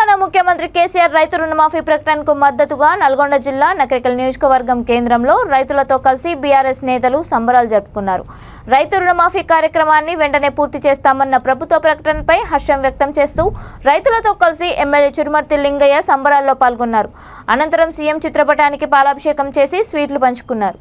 తెలంగాణ ముఖ్యమంత్రి కేసీఆర్ రైతు రుణమాఫీ ప్రకటనకు మద్దతుగా నల్గొండ జిల్లా నకరికల్ నియోజకవర్గం కేంద్రంలో రైతులతో కలిసి బీఆర్ఎస్ నేతలు సంబరాలు జరుపుకున్నారు. రైతు రుణమాఫీ కార్యక్రమాన్ని వెంటనే పూర్తి చేస్తామన్న ప్రభుత్వ ప్రకటనపై హర్షం వ్యక్తం చేస్తూ రైతులతో కలిసి ఎమ్మెల్యే చురుమర్తి లింగయ్య సంబరాల్లో పాల్గొన్నారు. అనంతరం సీఎం చిత్రపటానికి పాలాభిషేకం చేసి స్వీట్లు పంచుకున్నారు.